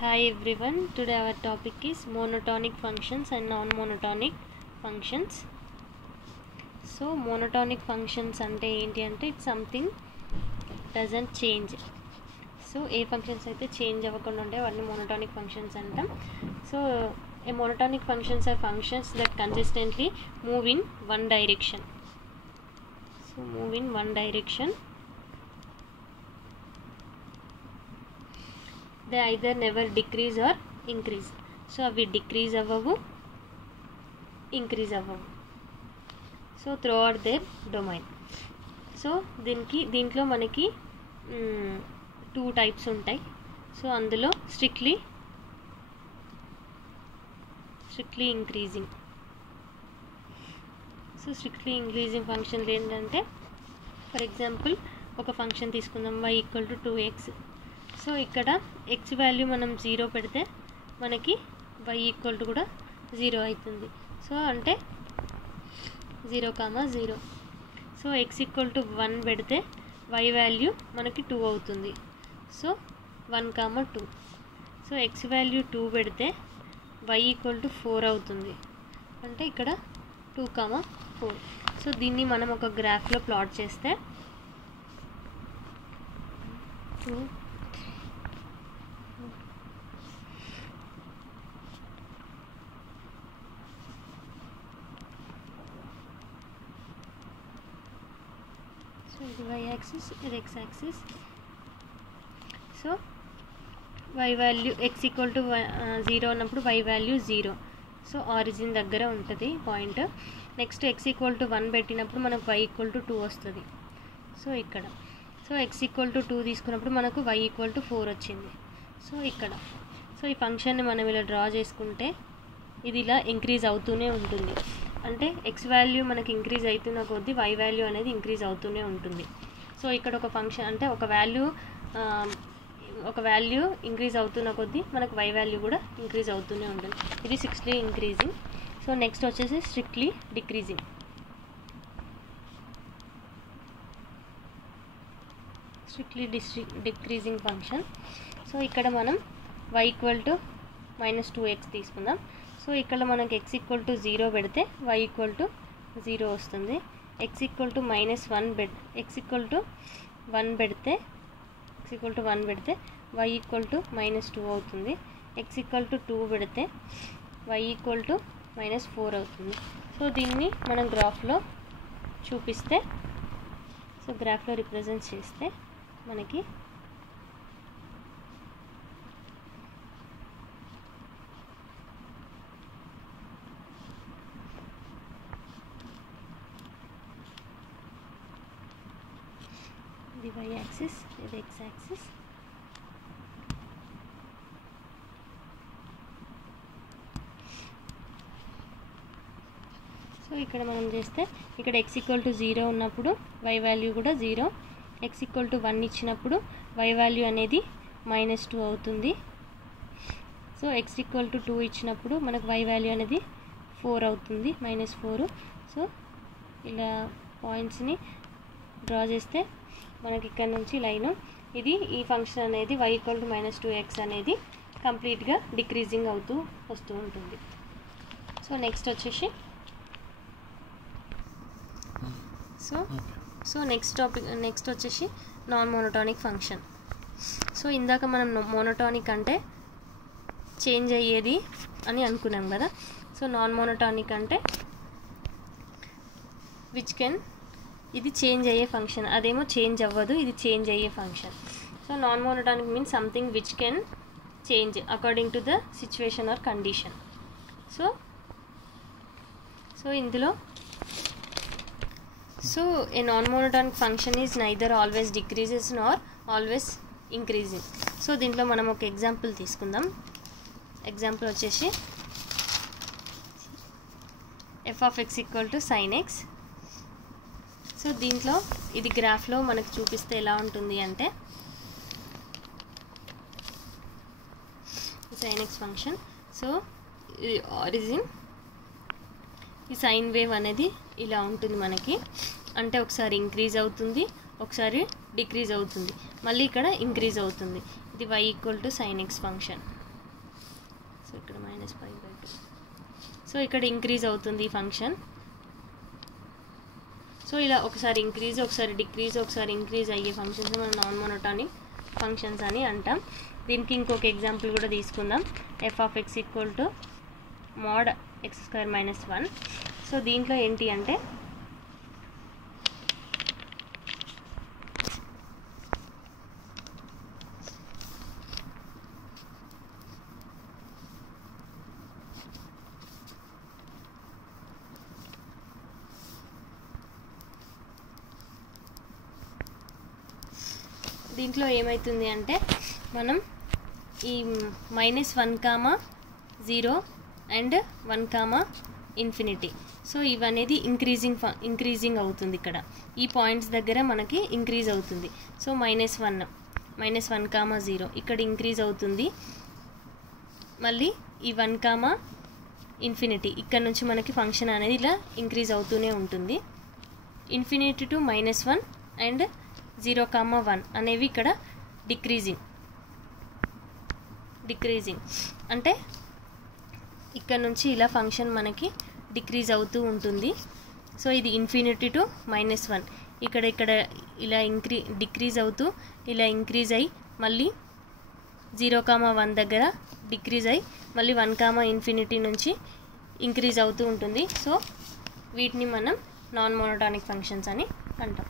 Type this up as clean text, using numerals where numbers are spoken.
Hi everyone, today our topic is monotonic functions and non-monotonic functions. So monotonic functions ante enti ante it's something doesn't change. So A functions అయితే change అవ్వకుండా ఉంటే వాటిని monotonic functions అంటాం. So a monotonic functions are functions that consistently move in one direction. So move in one direction. They either never decrease or increase. So అవి decrease అవ్వవు, increase అవ్వవు. So throughout their domain. So దీంట్లో మనకి two types ఉంటాయి. So అందులో strictly increasing. So strictly increasing ఫంక్షన్లు ఏంటంటే, for example ఒక ఫంక్షన్ తీసుకుందాం, y = 2x. సో ఇక్కడ x వాల్యూ మనం 0 పెడితే మనకి y = కూడా 0 అవుతుంది. సో అంటే 0, 0. సో x = 1 పెడితే y వాల్యూ మనకి 2 అవుతుంది. సో 1, 2. సో x వాల్యూ 2 పెడితే y = 4 అవుతుంది. అంటే ఇక్కడ 2, 4. సో దీన్ని మనం ఒక గ్రాఫ్లో ప్లాట్ చేస్తే 2, ఇది y యాక్సిస్, ఇది x axis. So y value x = 0 ఉన్నప్పుడు y వాల్యూ 0. సో ఆరిజిన్ దగ్గర ఉంటుంది పాయింట్. నెక్స్ట్ x = 1 పెట్టినప్పుడు మనకు y = 2 వస్తుంది. సో ఇక్కడ సో x = 2 తీసుకున్నప్పుడు మనకు y = 4 వచ్చింది. సో ఇక్కడ సో ఈ ఫంక్షన్ని మనం ఇలా డ్రా చేసుకుంటే ఇది ఇలా ఇంక్రీజ్ అవుతూనే ఉంటుంది. అంటే x వాల్యూ మనకి ఇంక్రీజ్ అవుతున్న కొద్దీ y వాల్యూ అనేది ఇంక్రీజ్ అవుతూనే ఉంటుంది. సో ఇక్కడ ఒక ఫంక్షన్ అంటే ఒక వాల్యూ ఇంక్రీజ్ అవుతున్న కొద్దీ మనకు y వాల్యూ కూడా ఇంక్రీజ్ అవుతూనే ఉంటుంది. ఇది స్ట్రిక్ట్లీ ఇంక్రీజింగ్. సో నెక్స్ట్ వచ్చేసి strictly decreasing. Decreasing function. So ఇక్కడ మనం y = -2x తీసుకుందాం. సో ఇక్కడ మనకి x = 0 పెడితే y = 0 వస్తుంది. x = -1 పెడితే y = -2 అవుతుంది. x = 2 పెడితే y = -4 అవుతుంది. సో దీన్ని మనం గ్రాఫ్లో చూపిస్తే, సో గ్రాఫ్లో రిప్రజెంట్ చేస్తే మనకి ఇది y యాక్సిస్, ఇది x యాక్సిస్. సో ఇక్కడ మనం చేస్తే ఇక్కడ x = 0 ఉన్నప్పుడు y వాల్యూ కూడా 0. x = 1 ఇచ్చినప్పుడు y వాల్యూ అనేది -2 అవుతుంది. సో x = 2 ఇచ్చినప్పుడు మనకు y వాల్యూ అనేది 4 అవుతుంది, -4. సో ఇలా పాయింట్స్ని డ్రా చేస్తే మనకి ఇక్కడ నుంచి లైను ఇది ఈ ఫంక్షన్ అనేది y = -2x అనేది కంప్లీట్గా డిక్రీజింగ్ అవుతూ వస్తూ ఉంటుంది. సో నెక్స్ట్ వచ్చేసి నెక్స్ట్ వచ్చేసి నాన్ మోనోటానిక్ ఫంక్షన్. సో ఇందాక మనం మోనోటానిక్ అంటే చేంజ్ అయ్యేది అని అనుకున్నాం కదా. సో నాన్ మోనోటానిక్ అంటే ఇది చేంజ్ అయ్యే ఫంక్షన్, అదేమో చేంజ్ అవ్వదు, ఇది చేంజ్ అయ్యే function. So non monotonic means something which can change according to the situation or condition. So ఇందులో a non-monotonic function is neither always decreases nor always increasing. So దీంట్లో మనం ఒక example తీసుకుందాం. Example వచ్చేసి f(x) = sin x. So దీంట్లో ఇది గ్రాఫ్లో మనకు చూపిస్తే ఎలా ఉంటుంది అంటే, sin x ఫంక్షన్. సో ఇది ఆరిజిన్, ఈ సైన్ వేవ్ అనేది ఇలా ఉంటుంది మనకి. అంటే ఒకసారి ఇంక్రీజ్ అవుతుంది, ఒకసారి డిక్రీజ్ అవుతుంది, మళ్ళీ ఇక్కడ ఇంక్రీజ్ అవుతుంది. ఇది y = sin x function. -5/2. So ఇక్కడ ఇంక్రీజ్ అవుతుంది ఈ ఫంక్షన్. సో ఇలా ఒకసారి ఇంక్రీజ్, ఒకసారి డిక్రీజ్, ఒకసారి ఇంక్రీజ్ అయ్యే ఫంక్షన్స్ మనం నాన్ మోనోటానిక్ ఫంక్షన్స్ అని అంటాం. దీనికి ఇంకొక ఎగ్జాంపుల్ కూడా తీసుకుందాం. f(x) = mod x² - 1. సో దీంట్లో ఏంటి అంటే దీంట్లో ఏమవుతుంది అంటే మనం ఈ -1, 0 అండ్ 1, సో ఇవనేది ఇంక్రీజింగ్ అవుతుంది. ఇక్కడ ఈ పాయింట్స్ దగ్గర మనకి ఇంక్రీజ్ అవుతుంది. సో -1, 0 ఇక్కడ ఇంక్రీజ్ అవుతుంది. మళ్ళీ ఈ 1, ఇక్కడ నుంచి మనకి ఫంక్షన్ అనేది ఇలా ఇంక్రీజ్ అవుతూనే ఉంటుంది. ∞ to -1 అండ్ 0, 1 అనేవి ఇక్కడ డిక్రీజింగ్ అంటే ఇక్కడ నుంచి ఇలా ఫంక్షన్ మనకి డిక్రీజ్ అవుతూ ఉంటుంది. సో ఇది ∞ to -1 ఇక్కడ ఇలా డిక్రీజ్ అవుతూ ఇలా ఇంక్రీజ్ అయ్యి మళ్ళీ 0, 1 దగ్గర డిక్రీజ్ అయ్యి మళ్ళీ 1, నుంచి ఇంక్రీజ్ అవుతూ ఉంటుంది. సో వీటిని మనం నాన్ మోనోటానిక్ ఫంక్షన్స్ అని అంటాం.